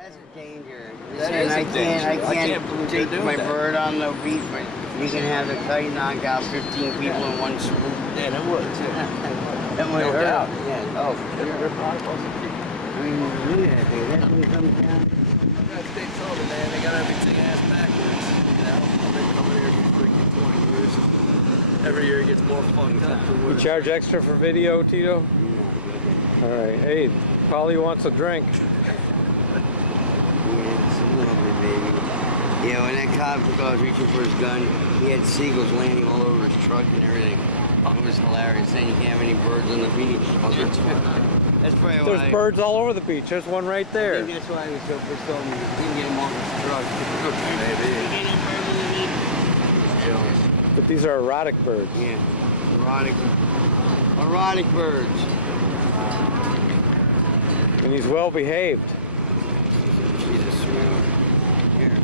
That's a danger. That is a danger. I can't believe they're take doing my that. bird on the beach, but you can have the kite knock out 15 people in one swoop. Yeah, that would too. That would No hurt. doubt. Yeah. Oh, they're probably supposed to be. I mean, look at that thing. That thing comes down. That's Daytona, man. They got everything ass backwards. You know, I've been coming here for freaking 20 years. Every year it gets more fucked up. You charge extra for video, Tito? Yeah, All right. Hey, Paulie wants a drink. it's a little bit, baby. Yeah, when that cop was reaching for his gun, he had seagulls landing all over his truck and everything. It was hilarious, saying you can't have any birds on the beach. That's probably why. There's birds all over the beach. There's one right I there. think that's why he was so pissed off. He didn't get him off his truck. Maybe. You get any birds on the beach? Jealous. But these are erotic birds. Yeah, erotic birds. And he's well behaved. Jesus, here,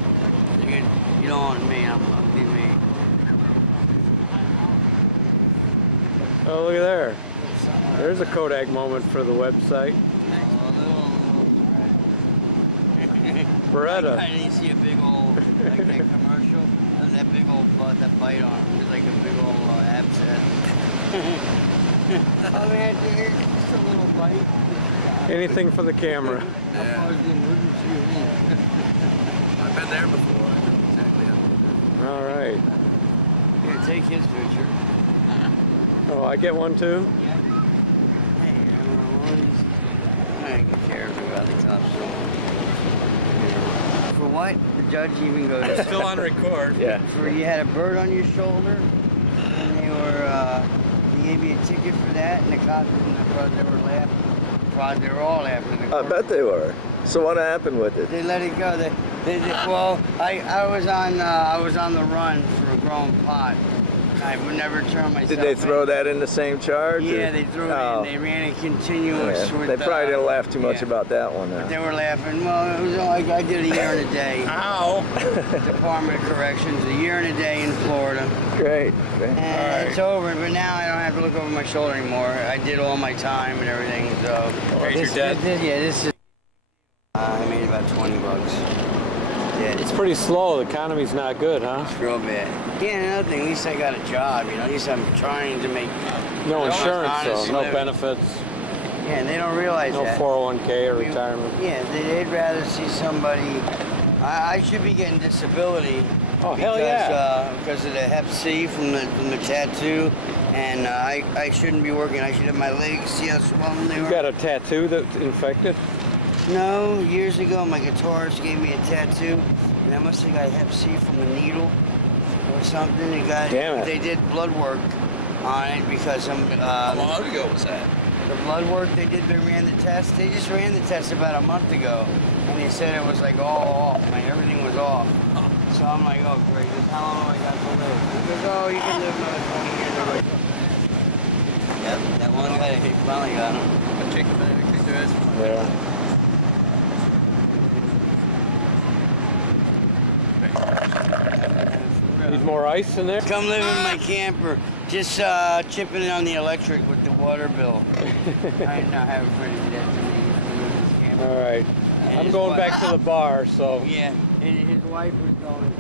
you don't want me. I'll be me. Oh, look at there. There's a Kodak moment for the website. Beretta. I didn't see a big old, like that commercial. That big old that bite on him. It was like a big old abscess. I mean, it's just a little bite. Anything for the camera. How far is the emergency room? I've been there before. I know exactly how to do that. All right. Here, take his picture. Oh, I get one too? Hey, I can care about the cops. For what? The judge even goes. Still on record. Yeah. For you had a bird on your shoulder, and they gave you a ticket for that, and the cops they were laughing. They were all laughing. I bet they were. So what happened with it? They let it go. Well, I was on the run for a grown pot. I would never turn myself. Did they throw in. that in the same charge? Yeah, or? they threw it Oh. in. They ran it continuous. Yeah. With, They probably didn't laugh too much yeah. about that one. They were laughing. Well, it was only, I did a year and a day. Ow! Department of Corrections, a year and a day in Florida. Great. And it's over, but now I don't have to look over my shoulder anymore. I did all my time and everything, so. Paid your debt? This is. I made about $20. Yeah, It's pretty slow. The economy's not good, huh? it's real bad. Yeah, and another thing, at least I got a job, you know. At least I'm trying to make. No insurance, honest though. No living. benefits. Yeah, and they don't realize No that. 401k or retirement. Yeah, they'd rather see somebody. I should be getting disability. Oh, hell yeah. Because of the Hep C from the tattoo, and I shouldn't be working. I should have my legs. See how swollen they You were? got a tattoo that's infected? No, years ago my guitarist gave me a tattoo, and I must have got Hep C from the needle or something. Damn it. They did blood work on it because How long ago was that? the blood work they did. They ran the test. They just ran the test about a month ago, and they said it was like all off. Like everything was off. So I'm like, oh great. How long have I got to live? He goes, oh, you can live another 20 years. I'm like, yep, that one guy, he finally got him. I'll take a minute to kick their ass. Yeah. Need more ice in there? Come live in my camper. Just chipping in on the electric with the water bill. I now have a friend who does to me. All right. I'm going back to the bar, so. Yeah, his wife was going.